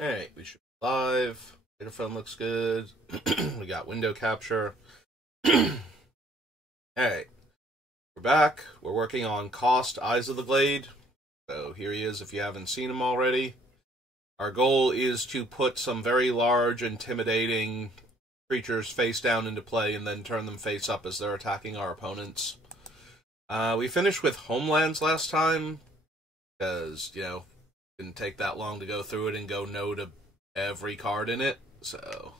Alright, we should be live. Interphone looks good. We got window capture. Alright, we're back. We're working on Kaust, Eyes of the Glade. So here he is if you haven't seen him already. Our goal is to put some very large, intimidating creatures face down into play and then turn them face up as they're attacking our opponents. We finished with Homelands last time because, didn't take that long to go through it and go no to every card in it. So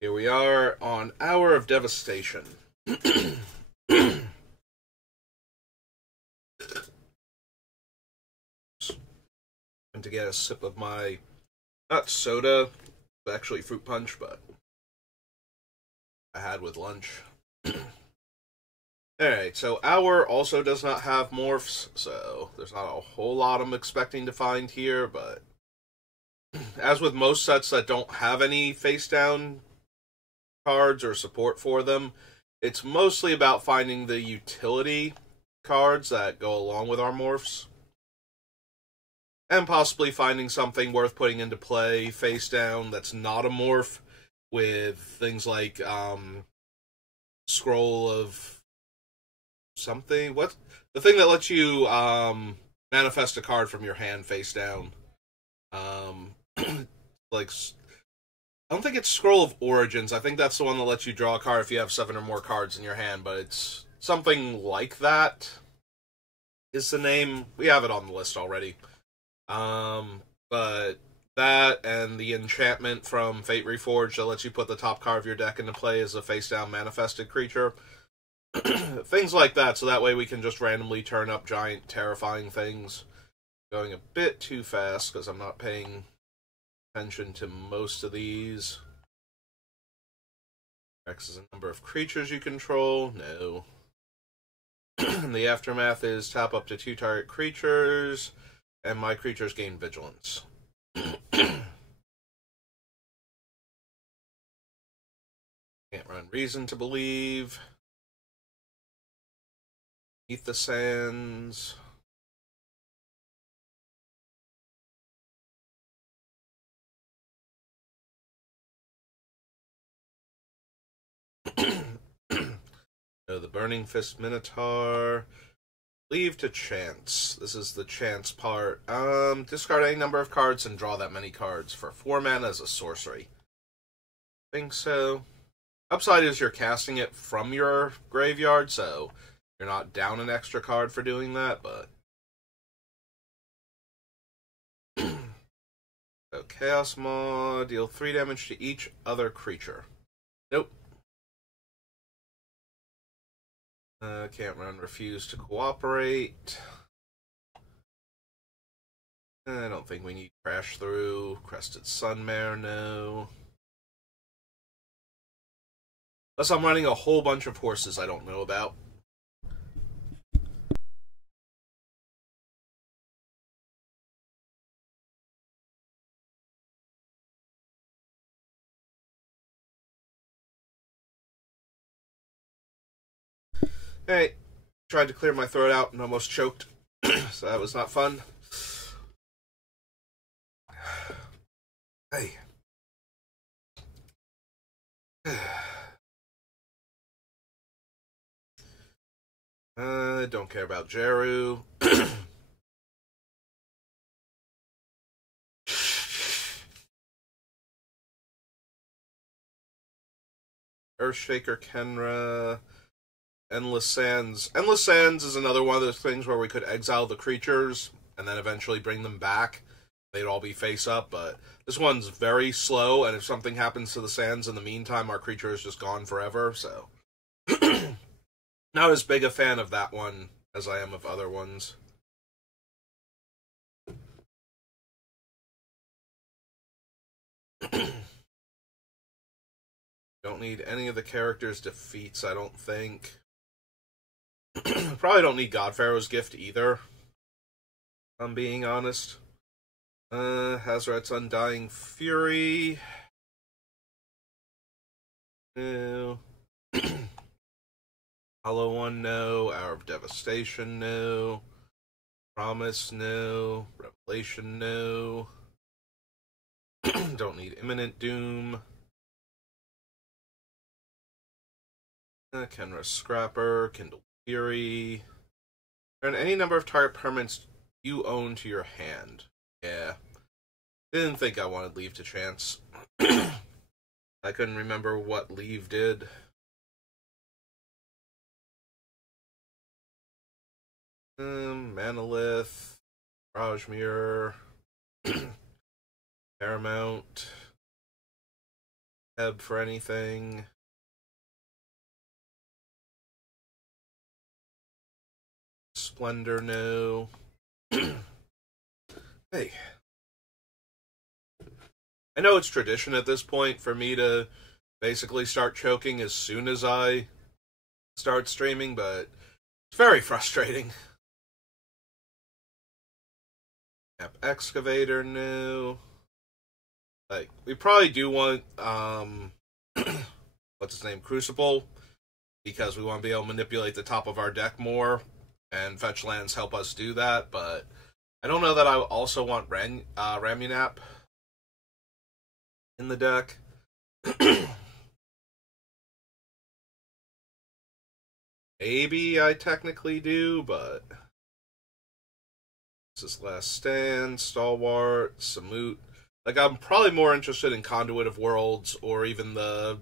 here we are on Hour of Devastation. To get a sip of my, not soda, it's actually fruit punch, but I had with lunch. Alright, so Hour also does not have morphs, so there's not a whole lot I'm expecting to find here, but as with most sets that don't have any face-down cards or support for them, it's mostly about finding the utility cards that go along with our morphs. And possibly finding something worth putting into play face down that's not a morph, with things like Scroll of something. What? The thing that lets you manifest a card from your hand face down. Like, I don't think it's Scroll of Origins. I think that's the one that lets you draw a card if you have 7 or more cards in your hand, but it's something like that is the name. We have it on the list already. But that and the enchantment from Fate Reforged that lets you put the top card of your deck into play as a face-down manifested creature. Things like that, so that way we can just randomly turn up giant, terrifying things. Going a bit too fast, because I'm not paying attention to most of these. X is a number of creatures you control. No. The aftermath is tap up to 2 target creatures, and my creatures gain vigilance. Can't run Reason to Believe. Eat the Sands. The Burning Fist Minotaur. Leave to chance. This is the chance part. Discard any number of cards and draw that many cards for 4 mana as a sorcery. Think so. Upside is you're casting it from your graveyard, so you're not down an extra card for doing that, but so Chaos Maw, deal 3 damage to each other creature. Nope. Can't run Refuse to Cooperate. I don't think we need Crash Through. Crested Sunmare, no. Unless I'm running a whole bunch of horses I don't know about. Hey, tried to clear my throat out and almost choked, so that was not fun. Hey. Don't care about Jeru. Earthshaker Kenra. Endless Sands. Endless Sands is another one of those things where we could exile the creatures and then eventually bring them back. They'd all be face up, but this one's very slow, and if something happens to the sands in the meantime, our creature is just gone forever, so not as big a fan of that one as I am of other ones. Don't need any of the characters' defeats, I don't think. Probably don't need Godpharaoh's Gift either, if I'm being honest. Hazoret's Undying Fury. No. Hollow One, no. Hour of Devastation, no. Promise, no. Revelation, no. Don't need Imminent Doom. Kenra Scrapper, Kindle Fury. Turn any number of target permanents you own to your hand. Yeah. Didn't think I wanted Leave to Chance. I couldn't remember what Leave did. Manolith, Mirage Mirror, Paramount, Heb for anything. Splendor, no. Hey. I know it's tradition at this point for me to basically start choking as soon as I start streaming, but it's very frustrating. Excavator, no. Like, we probably do want, what's his name, Crucible, because we want to be able to manipulate the top of our deck more, and fetch lands help us do that, but I don't know that I also want Ramunap in the deck. Maybe I technically do, but this is Last Stand, Stalwart, Samut. Like, I'm probably more interested in Conduit of Worlds, or even the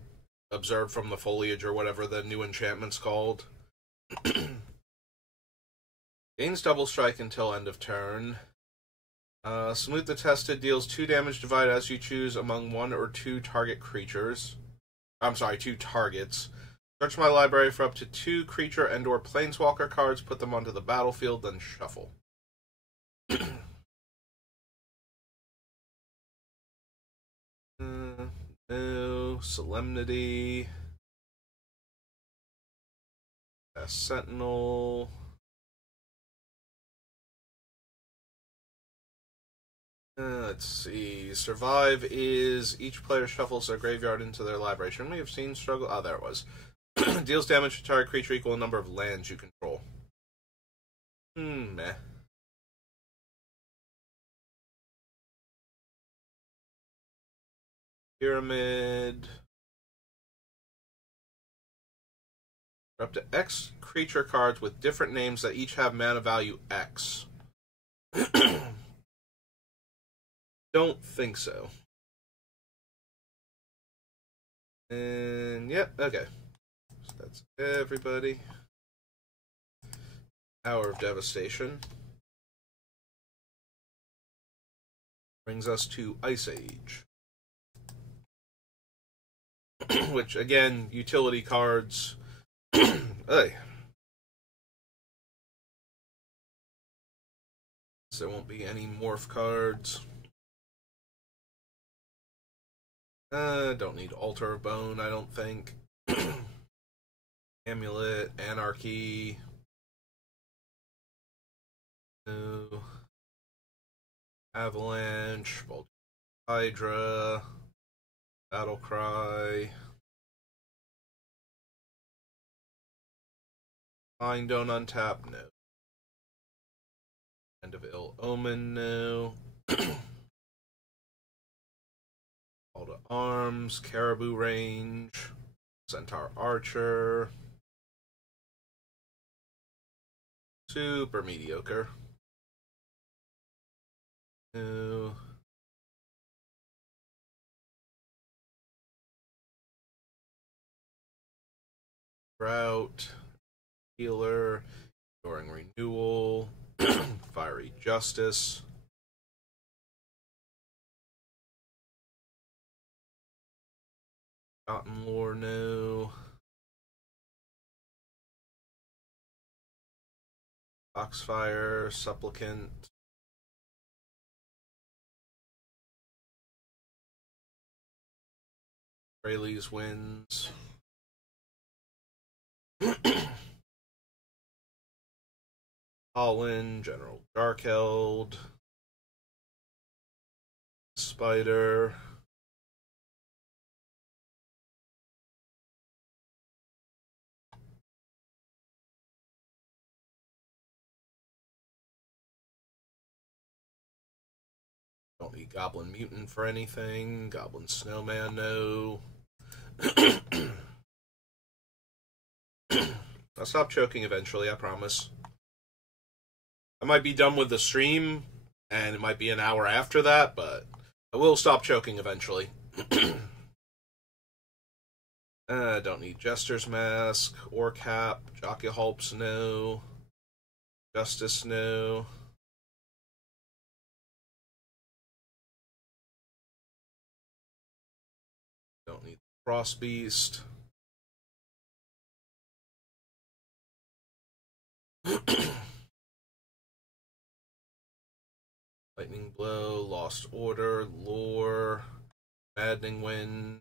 Observe from the Foliage, or whatever the new enchantment's called. Gains double strike until end of turn. Samut the Tested deals 2 damage divided as you choose among 1 or 2 target creatures. I'm sorry, 2 targets. Search my library for up to 2 creature and or planeswalker cards, put them onto the battlefield, then shuffle. No. Solemnity. Sentinel. Let's see. Survive is each player shuffles their graveyard into their library. Shouldn't we have seen struggle? Oh, there it was. Deals damage to target creature equal to number of lands you control. Meh. Pyramid. Up to X creature cards with different names that each have mana value X. Don't think so. And yep, okay. So that's everybody. Hour of Devastation. Brings us to Ice Age. Which, again, utility cards. Hey. So there won't be any morph cards. Don't need Altar of Bone, I don't think. Amulet, Anarchy. No. Avalanche, Hydra, Battle Cry. Find, don't untap, no. End of Ill Omen, no. Call to Arms, Caribou Range, Centaur Archer. Super mediocre. No. Route, Healer, Enduring Renewal, Fiery Justice. Forgotten Lore, no. Foxfire, Supplicant. Rayleigh's Winds. Holland, General Darkheld. Spider. Don't need Goblin Mutant for anything. Goblin Snowman, no. I'll stop choking eventually, I promise. I might be done with the stream, and it might be an hour after that, but I will stop choking eventually. Don't need Jester's Mask, or Cap, Jockey Hulps, no. Justice, no. Don't need Frost Beast. Lightning Blow, Lost Order, Lore, Maddening Wind,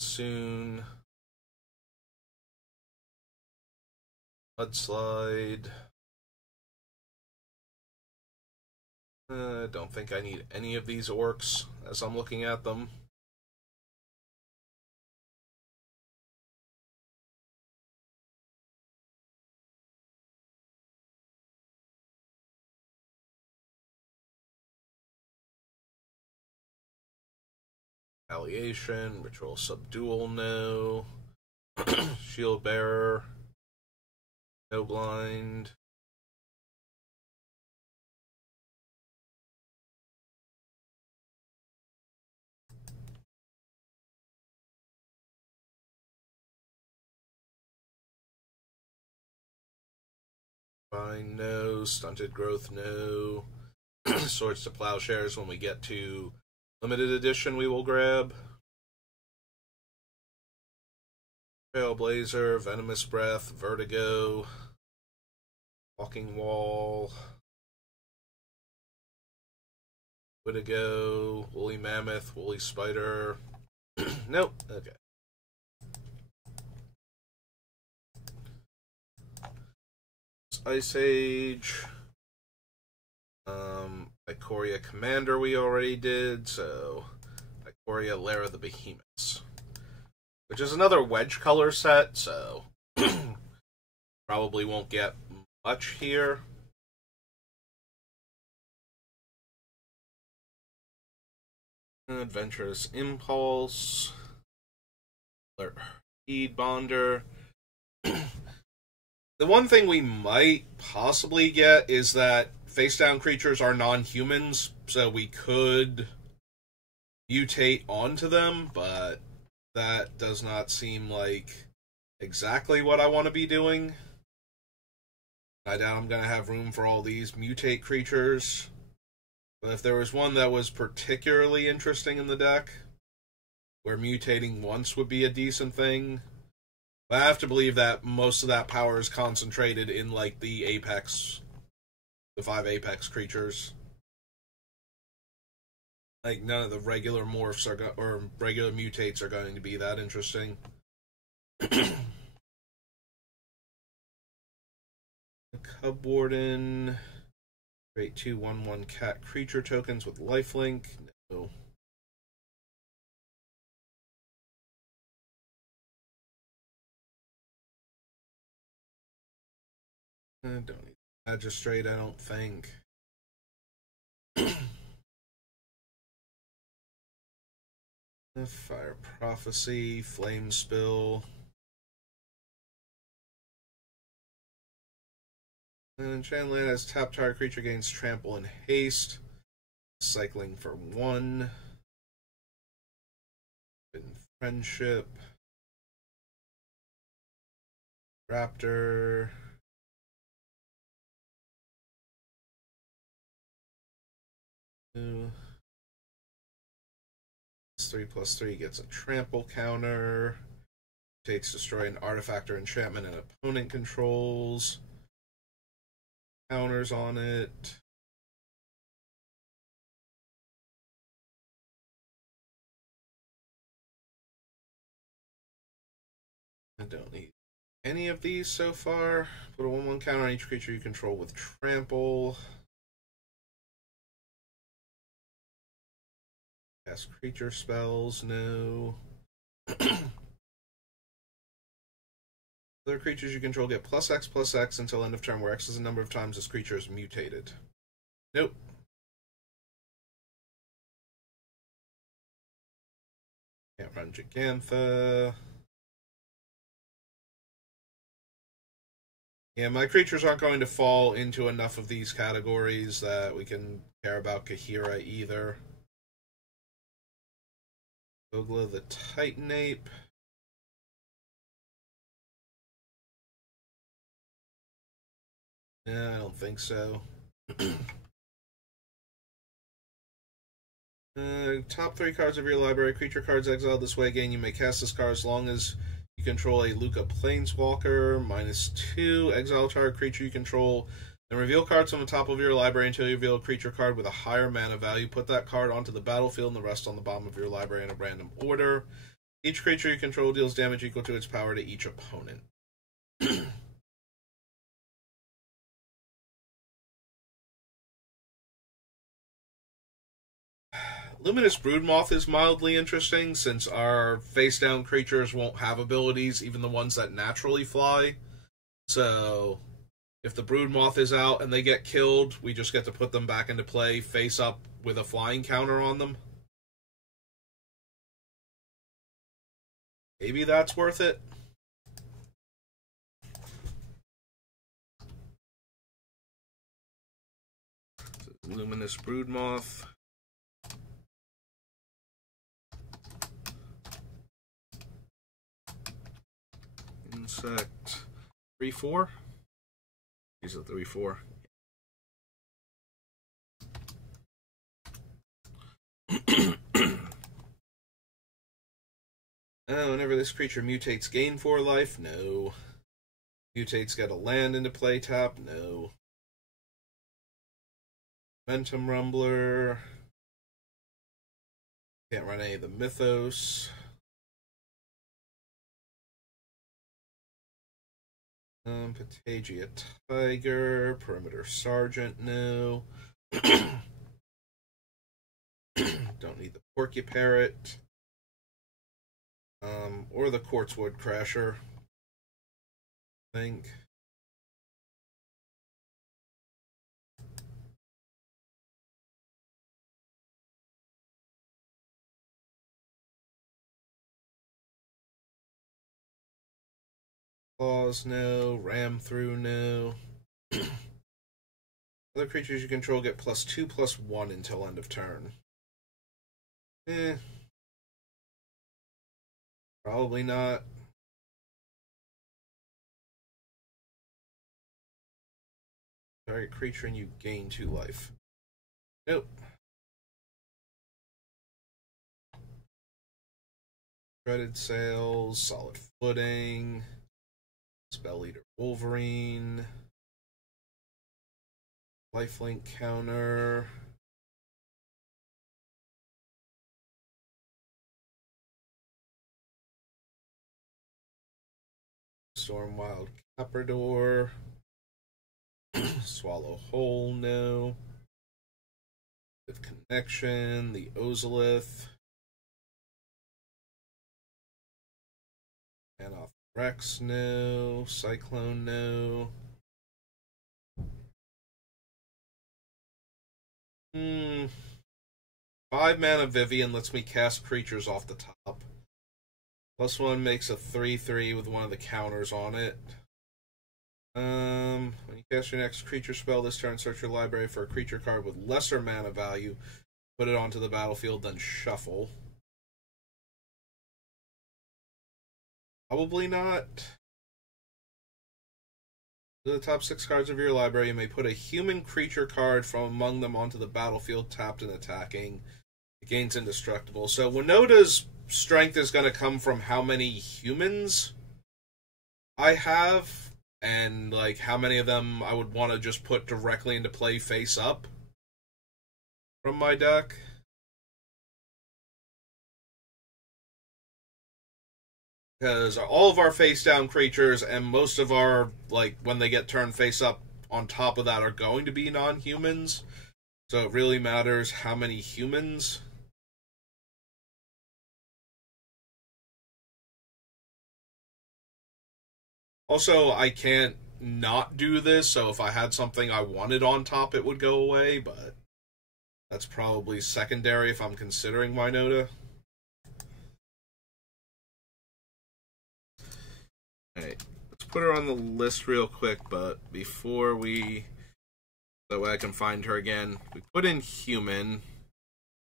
Soon, Mudslide. Don't think I need any of these orcs as I'm looking at them. Retaliation, Ritual Subdual, no. Shield Bearer, no blind. Fine, no. Stunted Growth, no. Swords to Plowshares when we get to limited edition we will grab. Trailblazer, Venomous Breath, Vertigo, Walking Wall, Wittigo, Woolly Mammoth, Woolly Spider. Nope, okay. Ice Age. Ikoria Commander we already did, so Ikoria Lair of the Behemoths. Which is another wedge color set, so probably won't get much here. Adventurous Impulse. Heed Bonder. The one thing we might possibly get is that face-down creatures are non-humans, so we could mutate onto them, but that does not seem like exactly what I want to be doing. I doubt I'm going to have room for all these mutate creatures. But if there was one that was particularly interesting in the deck, where mutating once would be a decent thing, I have to believe that most of that power is concentrated in, like, the Apex, the 5 Apex creatures. Like, none of the regular morphs or regular mutates are going to be that interesting. Cub Warden. Create 2/1/1 cat creature tokens with lifelink. No. I don't need Magistrate, I don't think. Fire Prophecy, Flame Spill. And Chandland has tap target creature gains trample and haste. Cycling for 1. Friendship. Raptor. +3/+3 gets a trample counter. Takes destroy an artifact or enchantment an opponent controls. Counters on it. I don't need any of these so far. Put a 1/1 counter on each creature you control with trample. Cast creature spells, no. Other creatures you control get +X/+X until end of turn, where X is the number of times this creature is mutated. Nope. Can't run Gigantha. Yeah, my creatures aren't going to fall into enough of these categories that we can care about Kahira either. Ogla the Titan Ape. Yeah, I don't think so. Top 3 cards of your library. Creature cards exiled this way. Again, you may cast this card as long as you control a Luca Planeswalker. -2. Exile target creature you control. Then reveal cards from the top of your library until you reveal a creature card with a higher mana value. Put that card onto the battlefield and the rest on the bottom of your library in a random order. Each creature you control deals damage equal to its power to each opponent. Luminous Broodmoth is mildly interesting, since our face-down creatures won't have abilities, even the ones that naturally fly. So, if the Broodmoth is out and they get killed, we just get to put them back into play face-up with a flying counter on them. Maybe that's worth it. Luminous Broodmoth. Insect 3/4. These are 3/4. Whenever this creature mutates, gain 4 life? No. Mutates, get a land into play tap? No. Momentum Rumbler. Can't run any of the Mythos. Patagia Tiger, Perimeter Sergeant, no. Don't need the Porcuparrot. Or the Quartzwood Crasher, I think. Claws, no. Ram through, no. Other creatures you control get +2/+1 until end of turn. Probably not. Target creature and you gain 2 life. Nope. Shredded Sails, Solid Footing, Spell Eater Wolverine, Lifelink Counter, Stormwild Caprador, Swallow Whole, no. With Connection, the Ozolith, Anoth Rex, no. Cyclone, no. 5 mana Vivian lets me cast creatures off the top. +1 makes a 3/3 with one of the counters on it. When you cast your next creature spell this turn, search your library for a creature card with lesser mana value. Put it onto the battlefield, then shuffle. Probably not. To the top 6 cards of your library, you may put a human creature card from among them onto the battlefield, tapped and attacking. It gains indestructible. So Winota's strength is going to come from how many humans I have, and like how many of them I would want to just put directly into play face up from my deck. Because all of our face down creatures and most of our, like, when they get turned face up on top of that, are going to be non-humans. So it really matters how many humans. Also, I can't not do this, so if I had something I wanted on top, it would go away, but that's probably secondary if I'm considering Winota. Alright, let's put her on the list real quick, but before we... That way I can find her again. We put in human.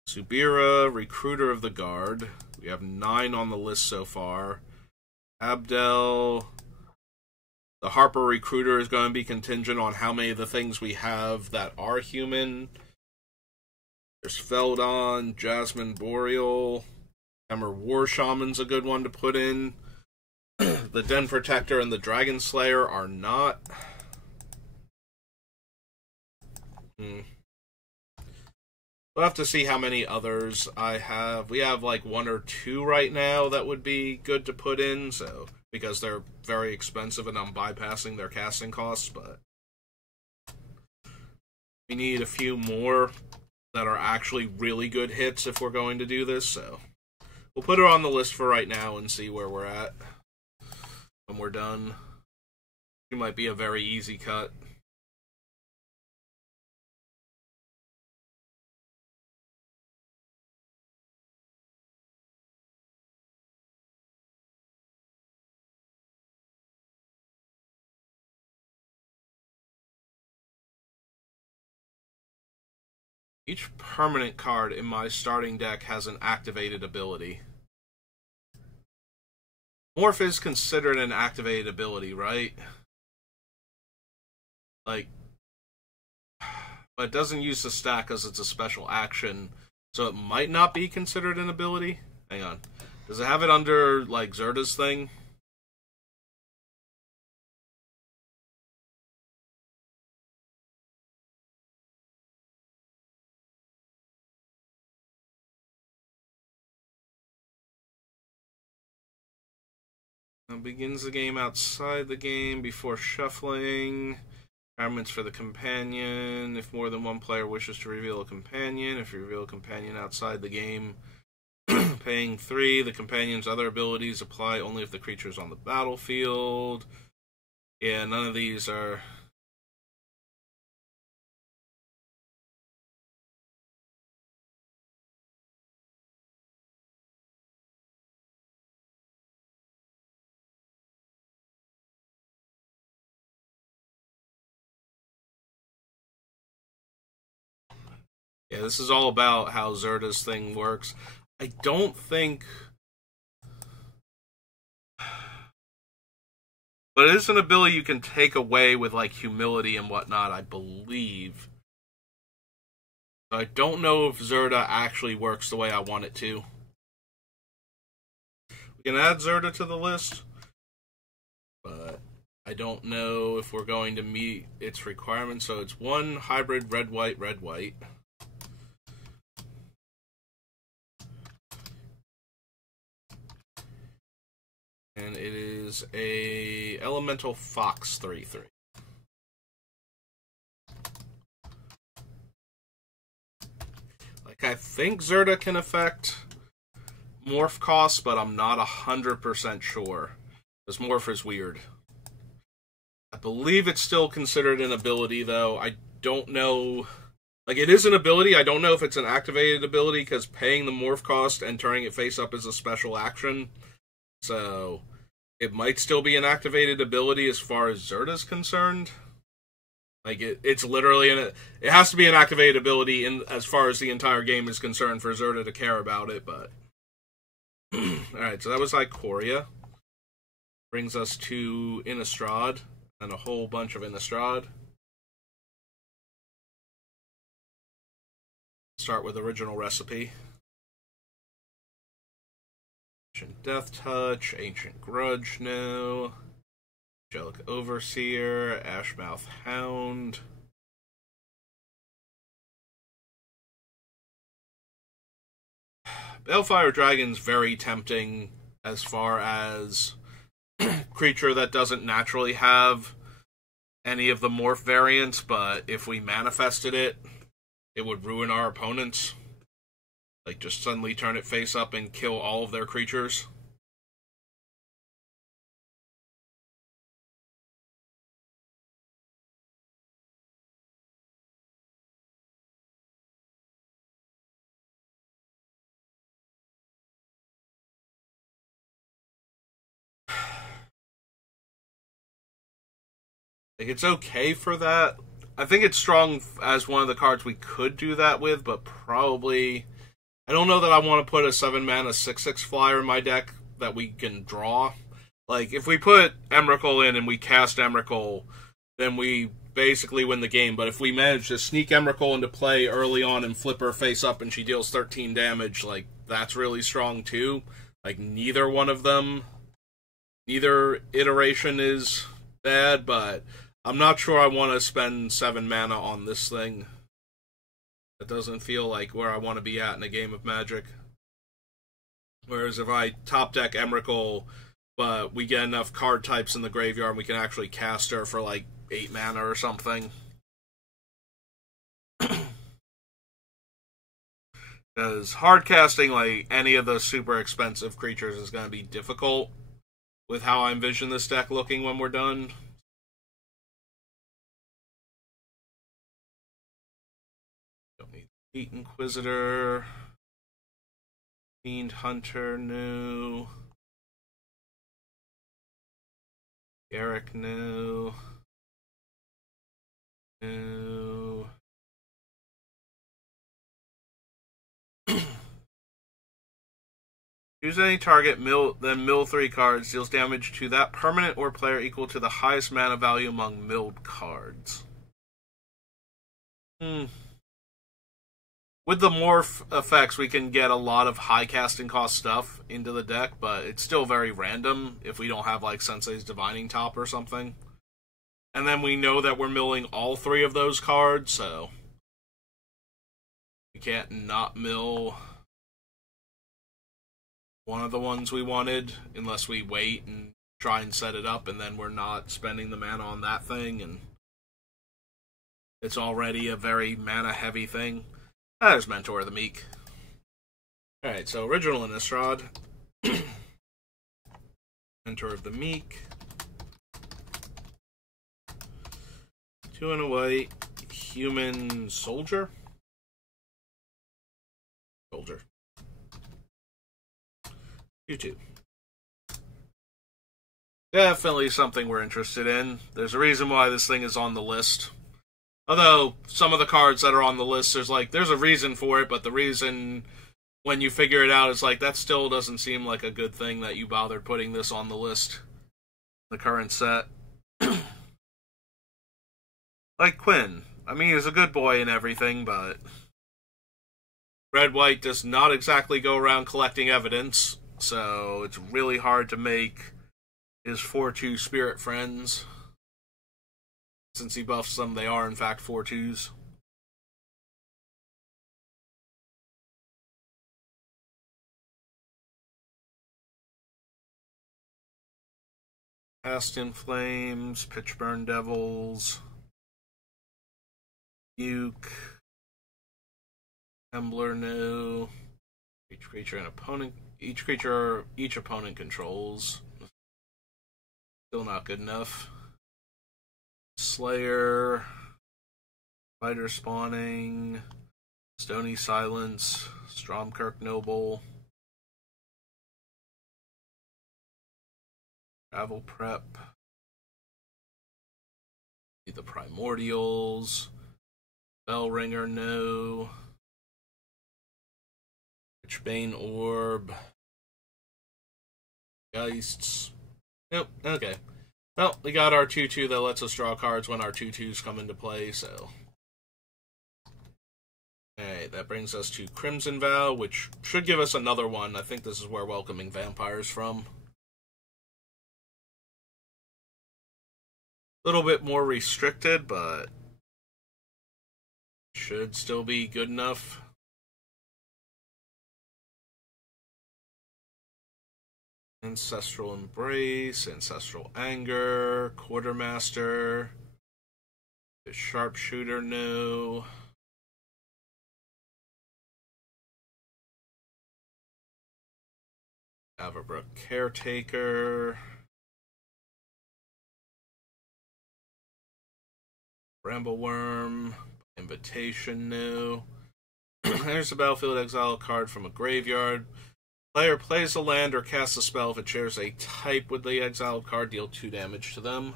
Subira, recruiter of the guard. We have 9 on the list so far. Abdel... The Harper recruiter is going to be contingent on how many of the things we have that are human. There's Feldon, Jasmine Boreal. Hammer War Shaman's a good one to put in. The Den Protector and the Dragon Slayer are not. We'll have to see how many others I have. We have like 1 or 2 right now that would be good to put in, so because they're very expensive and I'm bypassing their casting costs, but we need a few more that are actually really good hits if we're going to do this, so we'll put her on the list for right now and see where we're at when we're done. She might be a very easy cut. Each permanent card in my starting deck has an activated ability. Morph is considered an activated ability, right? Like, but it doesn't use the stack because it's a special action, so it might not be considered an ability. Hang on. Does it have it under, like, Zerda's thing? Begins the game outside the game before shuffling. Requirements for the companion. If more than one player wishes to reveal a companion. If you reveal a companion outside the game, paying 3. The companion's other abilities apply only if the creature is on the battlefield. Yeah, none of these are... Yeah, this is all about how Zerda's thing works. I don't think... But it is an ability you can take away with, like, humility and whatnot, I believe. I don't know if Zerda actually works the way I want it to. We can add Zerda to the list, but I don't know if we're going to meet its requirements. So it's 1 hybrid red-white, red-white. And it is a Elemental Fox 3/3. Like, I think Zerda can affect morph costs, but I'm not 100% sure. Because morph is weird. I believe it's still considered an ability, though. I don't know... Like, it is an ability. I don't know if it's an activated ability, because paying the morph cost and turning it face up is a special action. So, it might still be an activated ability as far as Zerda's concerned. Like, it's literally... it has to be an activated ability as far as the entire game is concerned for Zerda to care about it, but... Alright, so that was Ikoria. Brings us to Innistrad, and a whole bunch of Innistrad. Start with original recipe. Ancient Death Touch, Ancient Grudge, no. Angelic Overseer, Ashmouth Hound. Balefire Dragon's very tempting as far as creature that doesn't naturally have any of the morph variants, but if we manifested it, it would ruin our opponents. Like, just suddenly turn it face up and kill all of their creatures. Like, it's okay for that. I think it's strong as one of the cards we could do that with, but probably... I don't know that I want to put a 7-mana 6/6 flyer in my deck that we can draw. Like, if we put Emrakul in and we cast Emrakul, then we basically win the game. But if we manage to sneak Emrakul into play early on and flip her face up and she deals 13 damage, like, that's really strong too. Like, neither one of them, neither iteration is bad, but I'm not sure I want to spend 7 mana on this thing. That doesn't feel like where I want to be at in a game of Magic. Whereas if I top deck Emrakul, but we get enough card types in the graveyard and we can actually cast her for like 8 mana or something. Because hard casting like any of those super expensive creatures is going to be difficult with how I envision this deck looking when we're done. Don't need Fleet Inquisitor. Fiend Hunter, no. Garrick, no. No. Choose any target, then mill 3 cards, deals damage to that permanent or player equal to the highest mana value among milled cards. With the morph effects, we can get a lot of high casting cost stuff into the deck, but it's still very random if we don't have, like, Sensei's Divining Top or something. And then we know that we're milling all 3 of those cards, so we can't not mill one of the ones we wanted unless we wait and try and set it up, and then we're not spending the mana on that thing, and it's already a very mana-heavy thing. There's Mentor of the Meek. Alright, so original Innistrad. Mentor of the Meek. 2 and a white. Human Soldier. Soldier. 2/2. Definitely something we're interested in. There's a reason why this thing is on the list. Although, some of the cards that are on the list, there's a reason for it, but the reason, when you figure it out, is like, that still doesn't seem like a good thing that you bothered putting this on the list. The current set. Like Quinn. I mean, he's a good boy and everything, but Red-White does not exactly go around collecting evidence, so it's really hard to make his 4/2 Spirit Friends. Since he buffs them, they are in fact 4/2s. Cast in Flames, Pitchburn Devils, Uke, Embler, no. Each creature each opponent controls. Still not good enough. Slayer, Spider Spawning, Stony Silence, Stromkirk Noble, Travel Prep, the Primordials, Bellringer, no, Witchbane Orb, Geists, nope, okay. Well, we got our 2/2 that lets us draw cards when our 2/2s come into play, so. Alright, that brings us to Crimson Vow, which should give us another one. I think this is where Welcoming Vampire's from. A little bit more restricted, but should still be good enough. Ancestral Embrace, Ancestral Anger, Quartermaster, Sharpshooter, no. Averbrook Caretaker, Brambleworm, Invitation, no. There's a battlefield exile card from a graveyard. Player plays a land or casts a spell if it shares a type with the exiled card, deal 2 damage to them.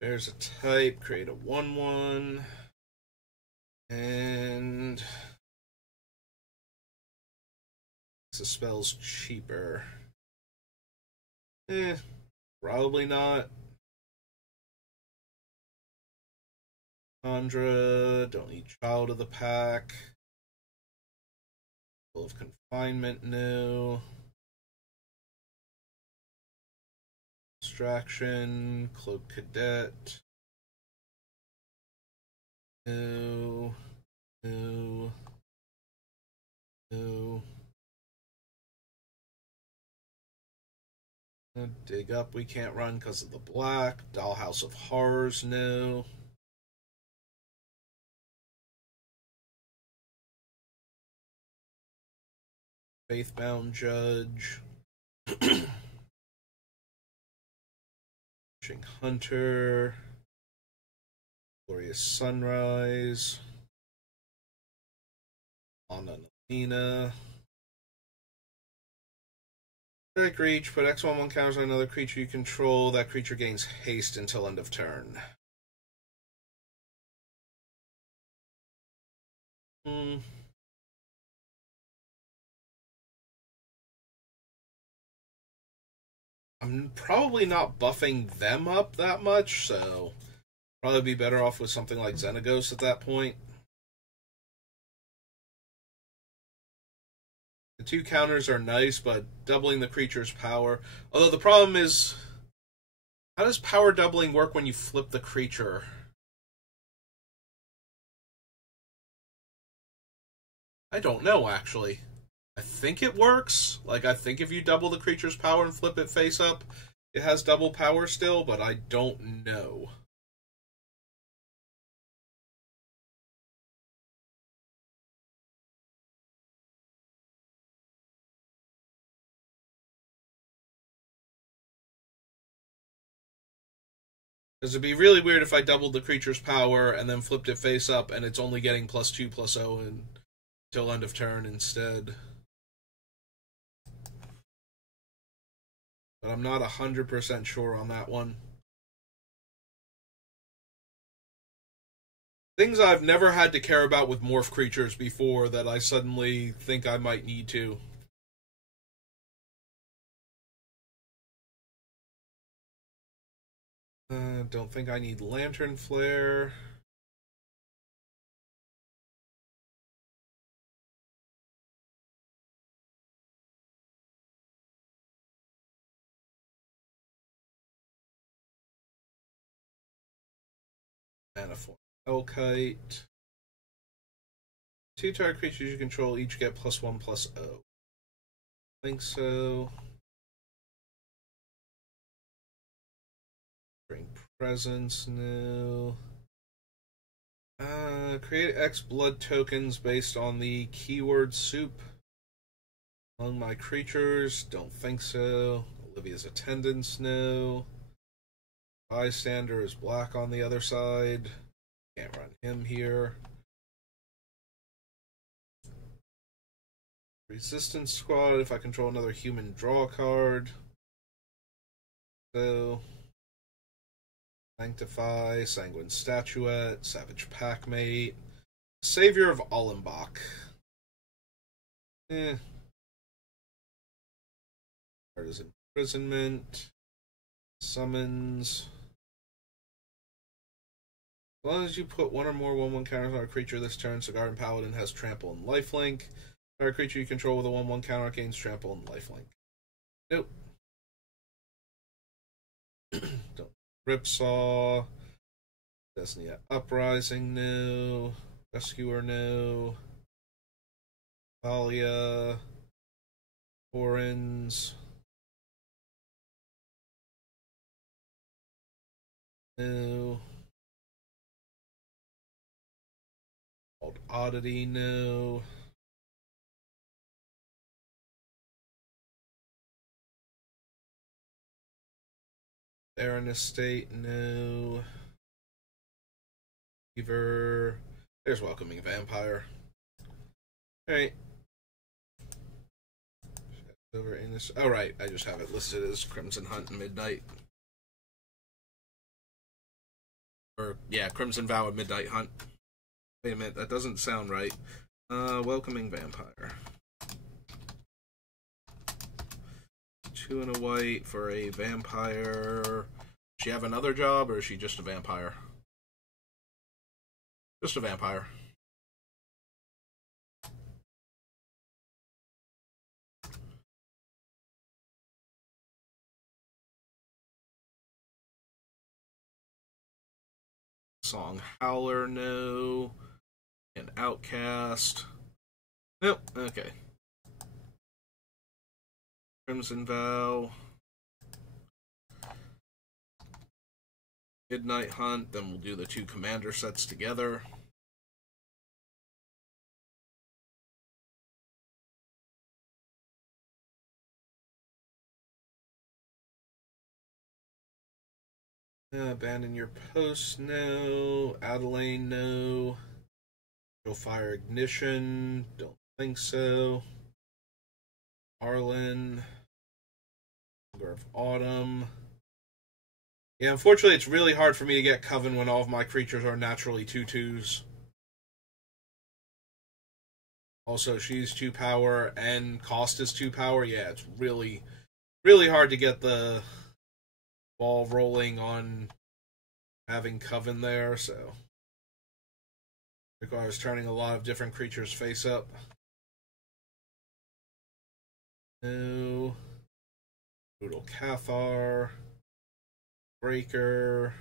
There's a type, create a 1/1. And the spell's cheaper. Probably not. Chandra, don't need Child of the Pack. Full of Confinement, no. Distraction, Cloak Cadet. No. No. No. Dig Up, we can't run because of the black. Dollhouse of Horrors, no. Faithbound Judge. Hunter. Glorious Sunrise. Anna Nalina. Strike Reach, put X1/1 counters on another creature you control. That creature gains haste until end of turn. I'm probably not buffing them up that much, so probably be better off with something like Xenagos at that point. The 2 counters are nice, but doubling the creature's power. Although the problem is, how does power doubling work when you flip the creature? I don't know, actually. I think it works. Like, I think if you double the creature's power and flip it face up, it has double power still, but I don't know. Because it'd be really weird if I doubled the creature's power and then flipped it face up and it's only getting +2/+0 until end of turn instead. But I'm not 100% sure on that one. Things I've never had to care about with morph creatures before that I suddenly think I might need to. Don't think I need Lantern Flare. Maniform Hellkite. 2 target creatures you control each get +1/+0. I think so. Bring Presence, no. Create X blood tokens based on the keyword soup. Among my creatures, don't think so. Olivia's Attendants, no. Bystander is black on the other side. Can't run him here. Resistance Squad, if I control another human, draw a card. So, Sanctify, Sanguine Statuette, Savage Packmate, Savior of Allenbach. Card is Imprisonment, Summons. As long as you put 1 or more 1/1 counters on a creature this turn, so Garden Paladin has Trample and Lifelink. Target creature you control with a 1/1 counter gains Trample and Lifelink. Nope. Don't. Ripsaw. Destiny Uprising, no. Rescuer, no. Thalia. Torrens. No. Old Oddity, no. Barren Estate, no. Fever. There's Welcoming Vampire. Alright. Over in this. Oh, right. I just have it listed as Crimson Hunt and Midnight. Or, yeah, Crimson Vow of Midnight Hunt. Wait a minute, that doesn't sound right. Welcoming Vampire. 2 and a white for a vampire. Does she have another job, or is she just a vampire? Just a vampire. Song Howler, no. And Outcast. Nope, okay. Crimson Vow. Midnight Hunt, then we'll do the 2 commander sets together. Abandon your post, no. Adelaine, no. Go Fire Ignition, don't think so. Arlen. Number of Autumn. Yeah, unfortunately, it's really hard for me to get Coven when all of my creatures are naturally 2/2s. Also, she's 2 power and Kaust is 2 power. Yeah, it's really, really hard to get the ball rolling on having Coven there, so requires turning a lot of different creatures face up. No. Brutal Cathar. Breaker.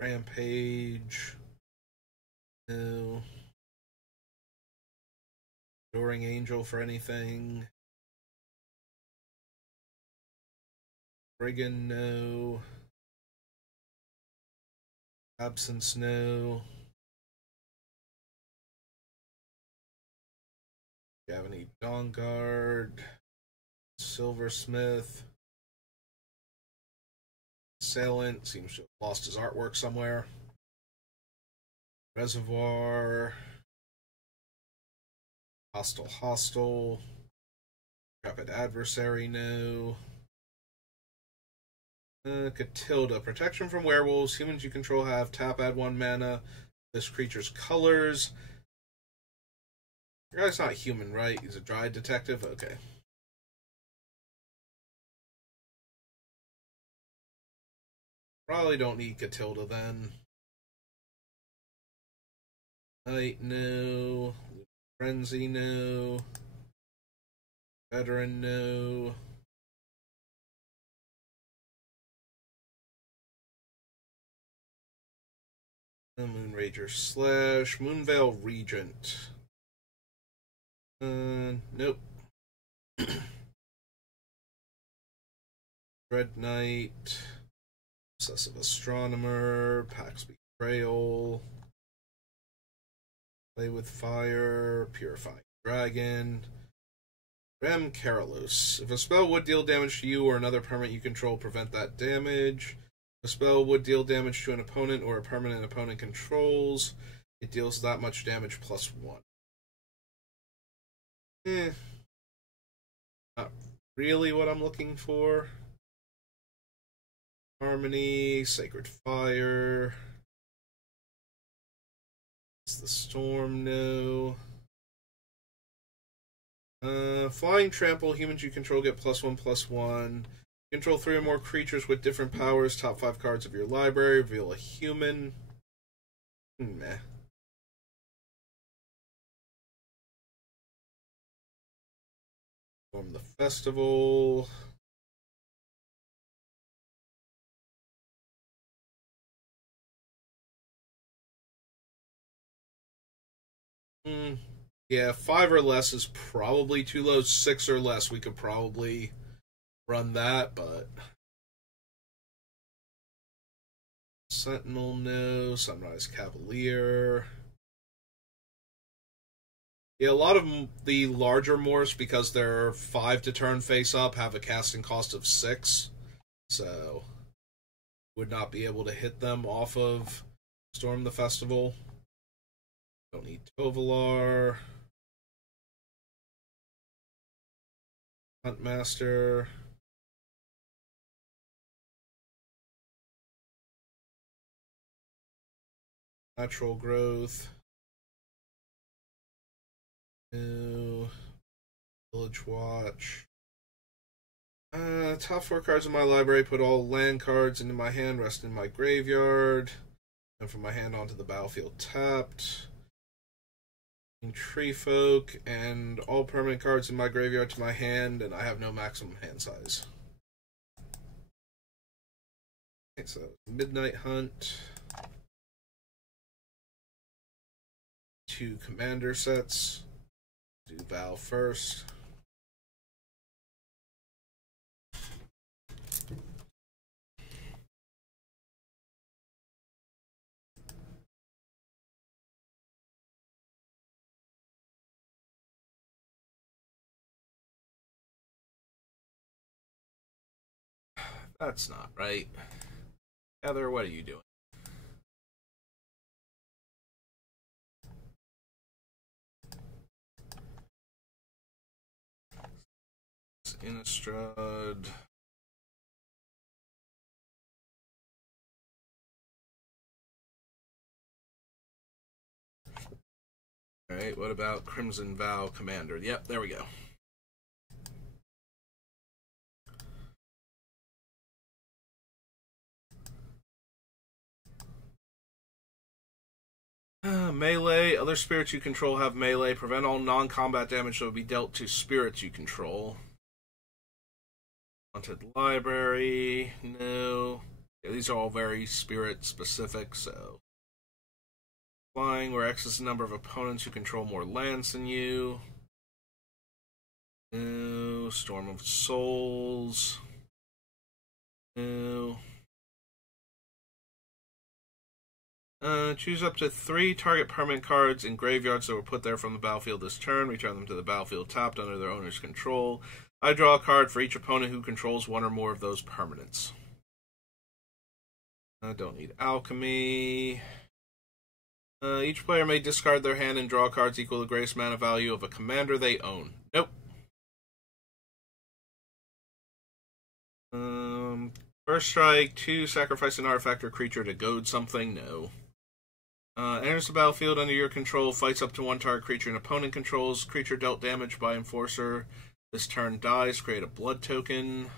Rampage. No. Adoring Angel for anything. Brigand, no. Absence, no. Do you have any Dawnguard? Silversmith? Assailant seems to have lost his artwork somewhere. Reservoir. Hostile. Intrepid Adversary, no. Catilda. Protection from werewolves. Humans you control have tap, add 1 mana. This creature's colors. Your guy's not human, right? He's a dry detective? Okay. Probably don't need Catilda then. Knight, no. Frenzy, no. Veteran, no. Moonrager Slash. Moonveil Regent. Nope. Dread Knight. Obsessive Astronomer. Pax Betrayal. Play with Fire. Purifying Dragon. Rem Carolus. If a spell would deal damage to you or another permanent you control, prevent that damage. If a spell would deal damage to an opponent or a permanent opponent controls, it deals that much damage plus 1. Not really what I'm looking for. Harmony, Sacred Fire. It's the Storm, no. Flying Trample, humans you control get +1/+1. Control 3 or more creatures with different powers. Top 5 cards of your library. Reveal a human. Meh. Form the Festival. Yeah, 5 or less is probably too low. 6 or less, we could probably run that, but Sentinel, no. Sunrise Cavalier. Yeah, a lot of the larger morphs, because they're 5 to turn face up, have a casting cost of 6. So would not be able to hit them off of Storm the Festival. Don't need Tovalar. Huntmaster. Natural Growth. New Village Watch. Top 4 cards in my library. Put all land cards into my hand. Rest in my graveyard. And from my hand onto the battlefield tapped. Tree Folk. And all permanent cards in my graveyard to my hand. And I have no maximum hand size. Okay, so Midnight Hunt. 2 commander sets. Do Val first. That's not right. Heather, what are you doing? Innistrad. Alright, what about Crimson Vow Commander? Yep, there we go. Melee. Other spirits you control have melee. Prevent all non-combat damage that will be dealt to spirits you control. Haunted Library. No. Yeah, these are all very spirit specific, so. Flying, where X is the number of opponents who control more lands than you. No. Storm of Souls. No. Choose up to 3 target permanent cards in graveyards that were put there from the battlefield this turn. Return them to the battlefield tapped under their owner's control. I draw a card for each opponent who controls one or more of those permanents. I don't need Alchemy. Each player may discard their hand and draw cards equal to the greatest mana value of a commander they own. Nope. First strike, 2, sacrifice an artifact or creature to goad something. No. Enters the battlefield under your control, fights up to 1 target creature an opponent controls. Creature dealt damage by Enforcer this turn dies, create a blood token.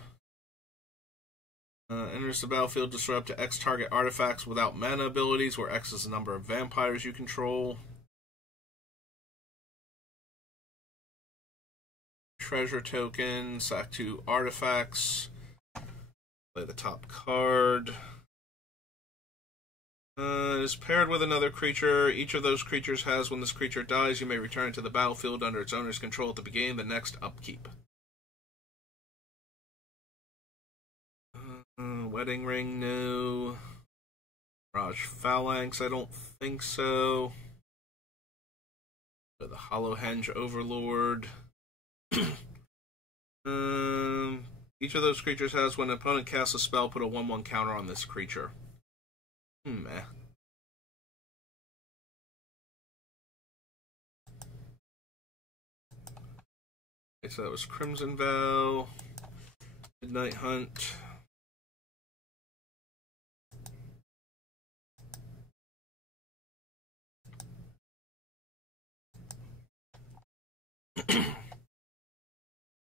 Enters the battlefield, destroy up to X target artifacts without mana abilities, where X is the number of vampires you control. Treasure token, sack 2 artifacts. Play the top card. Is paired with another creature. Each of those creatures has, when this creature dies, you may return it to the battlefield under its owner's control at the beginning of the next upkeep. Wedding Ring, no. Mirage Phalanx, I don't think so. The Hollow Henge Overlord. Each of those creatures has, when an opponent casts a spell, put a 1/1 counter on this creature. Okay, so that was Crimson Vow. Midnight Hunt.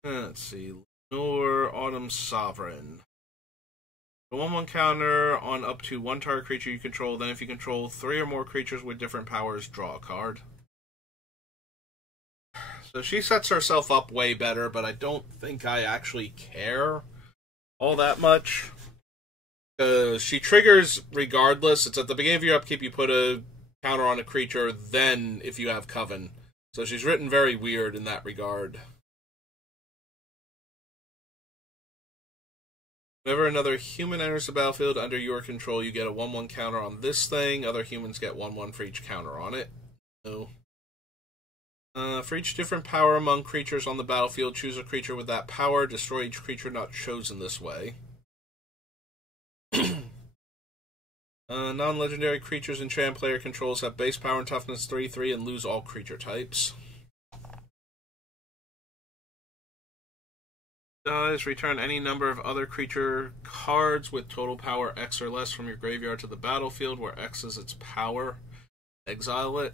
Let's see. Lenore, Autumn Sovereign. A 1/1 counter on up to 1 target creature you control. Then if you control 3 or more creatures with different powers, draw a card. So she sets herself up way better, but I don't think I actually care all that much. She triggers regardless. It's at the beginning of your upkeep, you put a counter on a creature, then if you have Coven. So she's written very weird in that regard. Whenever another human enters the battlefield under your control, you get a 1/1 counter on this thing. Other humans get 1/1 for each counter on it. No. For each different power among creatures on the battlefield, choose a creature with that power. Destroy each creature not chosen this way. Non-legendary creatures enchant player controls have base power and toughness 3/3 and lose all creature types. Dies, return any number of other creature cards with total power X or less from your graveyard to the battlefield, where X is its power. Exile it.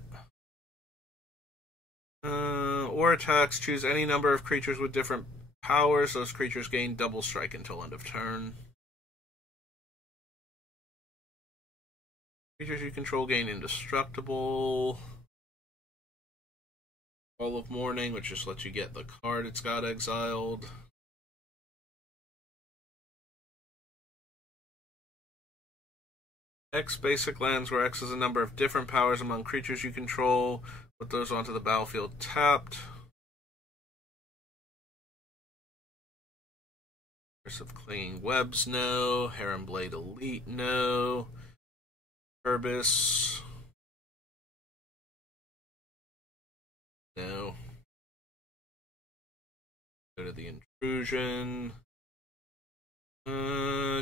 Or attacks, choose any number of creatures with different powers. Those creatures gain double strike until end of turn. Creatures you control gain indestructible. All of Mourning, which just lets you get the card it's got exiled. X basic lands, where X is a number of different powers among creatures you control. Put those onto the battlefield tapped. Curse of Clinging Webs, no. Heron Blade Elite, no. Turbis, no. Go to the Intrusion.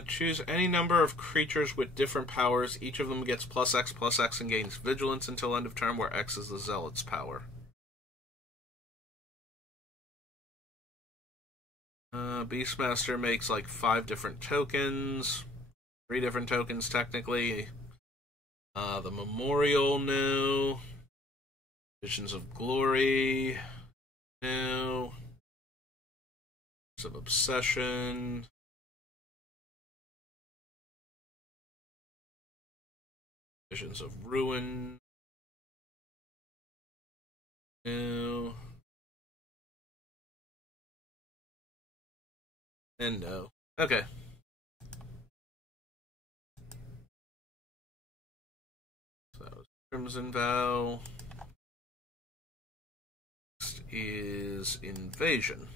Choose any number of creatures with different powers. Each of them gets +X and gains Vigilance until end of turn, where X is the Zealot's power. Beastmaster makes like 5 different tokens. 3 different tokens, technically. The Memorial, no. Visions of Glory, no. Of Obsession. Visions of Ruin, no. And no. Okay. So that was Crimson Vow. Next is Invasion.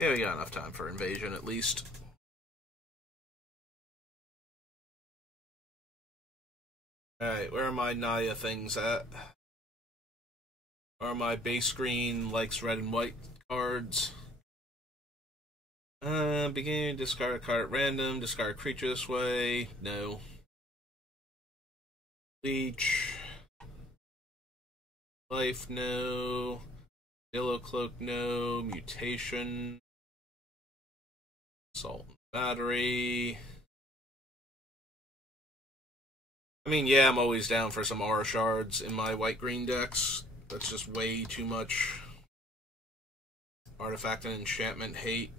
Yeah, we got enough time for Invasion, at least. Alright, where are my Naya things at? Where are my base green, likes red and white cards? Beginning, discard a card at random, discard a creature this way. No. Leech. Life, no. Yellow Cloak, no. Mutation. Assault and Battery. I mean, yeah, I'm always down for some Aura Shards in my white-green decks. That's just way too much artifact and enchantment hate.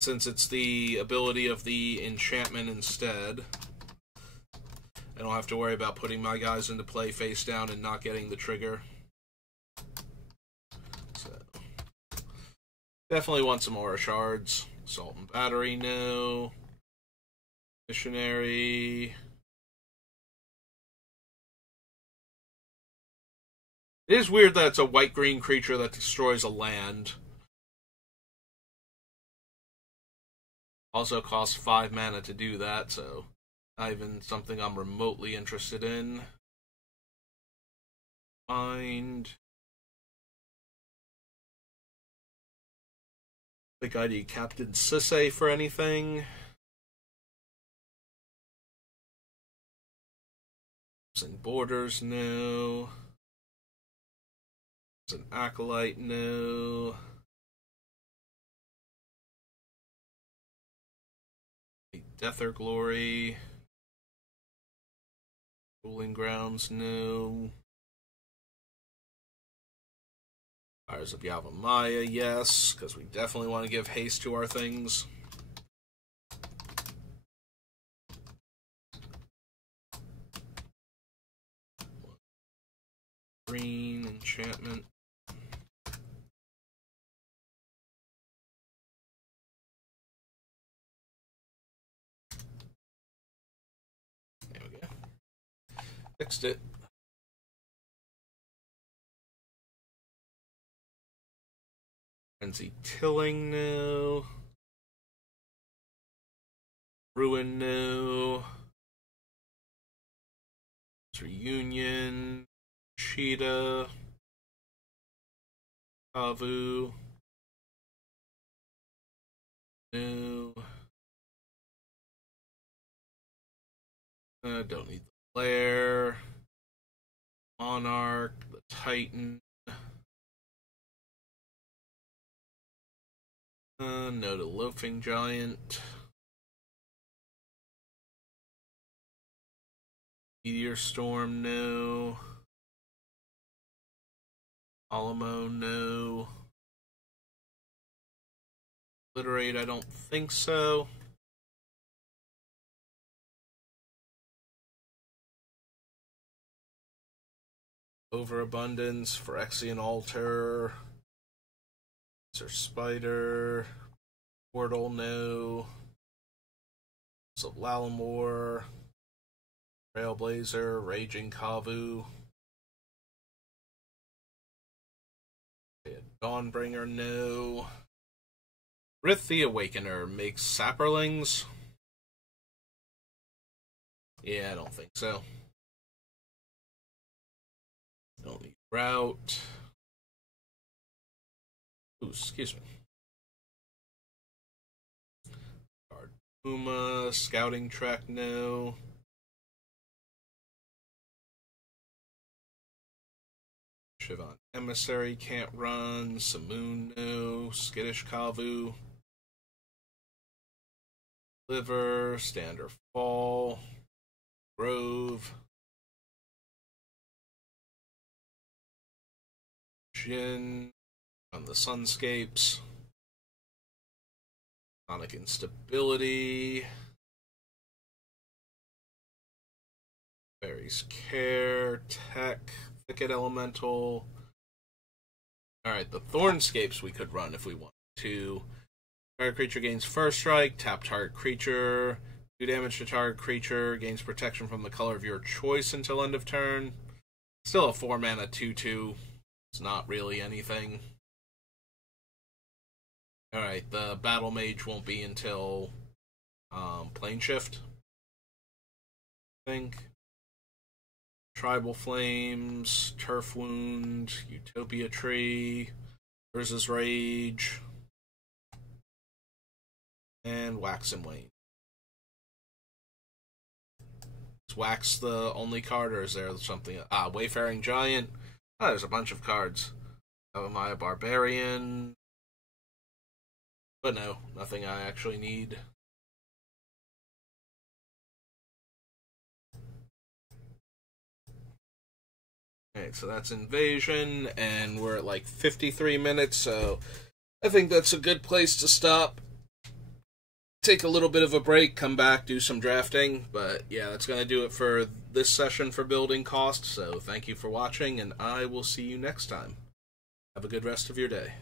Since it's the ability of the enchantment instead, I don't have to worry about putting my guys into play face down and not getting the trigger. So, definitely want some Aura Shards. Assault and Battery, no. Missionary. It is weird that it's a white-green creature that destroys a land. Also costs 5 mana to do that, so not even something I'm remotely interested in. Mind. Think I need Captain Sisay for anything. And Borders, no. An Acolyte, no. Deather Glory. Cooling Grounds, no. Fires of Yavimaya, yes, because we definitely want to give haste to our things. Green enchantment. There we go. Fixed it. Frenzy Tilling, no. Ruin, no. Reunion. Cheetah. Kavu. No. Don't need the Flare. Monarch, the Titan. No to Loafing Giant. Meteor Storm, no. Alamo, no. Obliterate, I don't think so. Overabundance, Phyrexian Altar. Sir Spider. Portal, no. So Lalamore. Trailblazer, Raging Kavu. Dawnbringer, no. Rith the Awakener makes Sapperlings. Yeah, I don't think so. Don't need Route. Ooh, excuse me. Puma, Scouting Trek, no. Shivon Emissary can't run. Simoon, no. Skittish Kavu. Liver, Stand or Fall. Grove. Jin on the Sunscapes. Sonic Instability. Fairies Care. Tech. Thicket Elemental. Alright, the Thornscapes we could run if we want to. Target creature gains first strike. Tap target creature. Do damage to target creature. Gains protection from the color of your choice until end of turn. Still a 4-mana 2/2. It's not really anything. Alright, the Battle Mage won't be until Plane Shift, I think. Tribal Flames, Turf Wound, Utopia Tree, Urza's Rage, and Wax and Wane. Is Wax the only card, or is there something? Wayfaring Giant. Oh, there's a bunch of cards. Avamaya Barbarian. But no, nothing I actually need. Alright, so that's Invasion, and we're at like 53 minutes, so I think that's a good place to stop. Take a little bit of a break, come back, do some drafting, but yeah, that's going to do it for this session for Building Kaust, so thank you for watching, and I will see you next time. Have a good rest of your day.